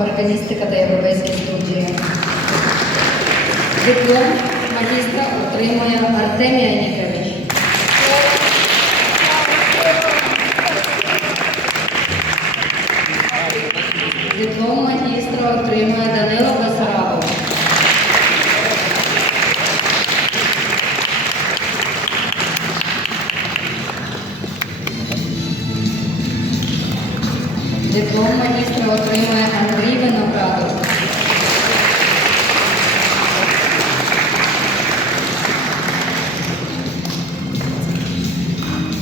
американістика та європейські студії. Диплом магістра отримує Артемія Нікевич. Диплом магістра отримує Данило Диплом магістра отримує Андрій Виноградов.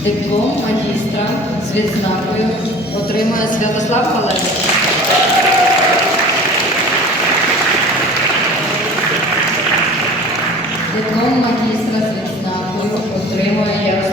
Диплом магістра з відзнакою отримує Святослав Халевич. Диплом магістра з відзнакою отримує Ярослав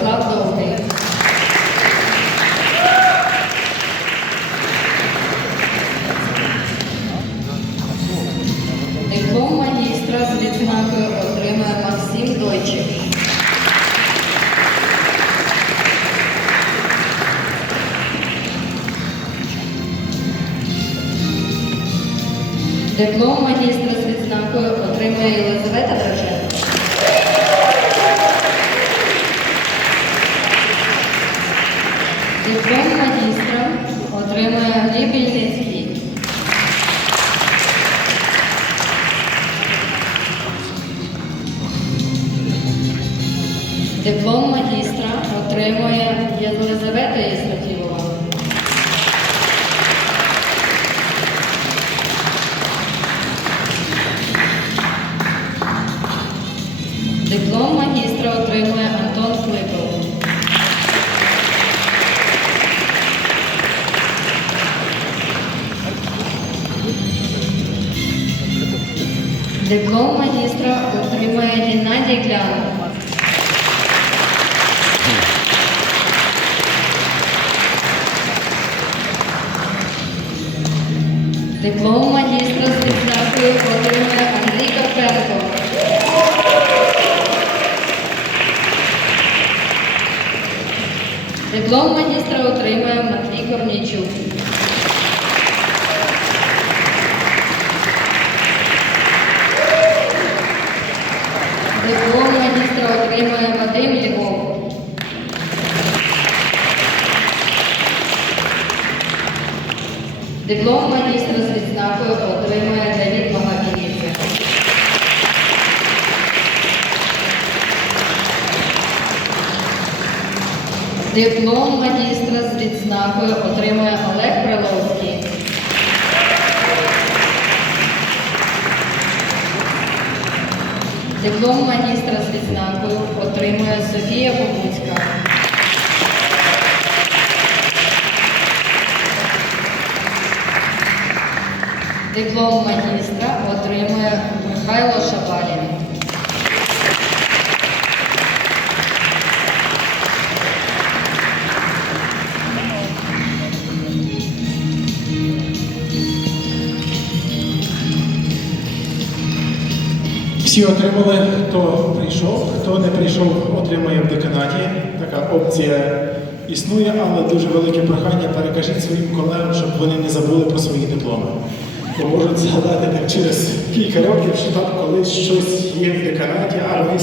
Диплом магістра з відзнакою отримує Єлизавета Дроженко. Диплом магістра отримує Гліб Ільницький. Диплом магістра отримує Єлизавета Єсрафілова. Диплом магістра отримує Антон Флипов. Диплом магістра отримує Геннадій Клянов. Диплом магістра з відзнакою отримує Андрій Карпенко. Диплом магістра отримує Матвій Корнійчук. Диплом магістра отримує Вадим Львов. Диплом магістра з відзнакою отримує Давід Магавініця. Диплом магістра з відзнакою отримує Олег Бриловський. Диплом магістра з відзнакою отримує Софія Богуцька. Диплом магістра отримує Михайло Шабалін. Всі отримали, хто прийшов, хто не прийшов, отримає в деканаті. Така опція існує, але дуже велике прохання перекажіть своїм колегам, щоб вони не забули про свої дипломи. Бо можуть згадати так через кілька років, що там колись щось є в деканаті, а вони